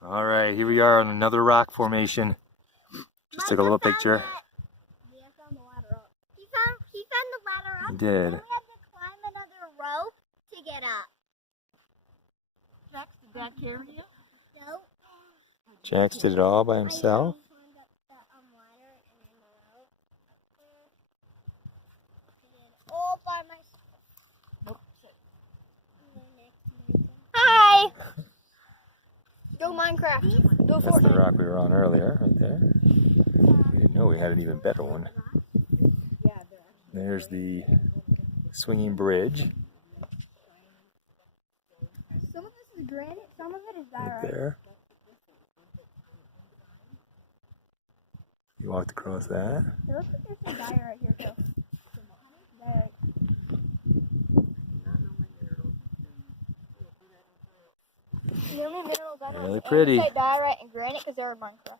All right, here we are on another rock formation. Just took a little picture. Yeah, I found the ladder up. He found the ladder up. He did. And we had to climb another rope to get up. Jax, did Dad carry you? Nope. Jax did it all by himself. I climbed up the ladder and then the rope up there. I did it all by myself. Nope. Hi! Go Minecraft. Go That's the Fortnite. rock we were on earlier, right there. We didn't know we had an even better one. There's the swinging bridge Some of this is granite, some of it is right diorite. there. You walked across that. It looks like there's some diorite here too. Diorite. Really minerals, I don't Really know. pretty. And it's like diorite and granite because they're in Minecraft.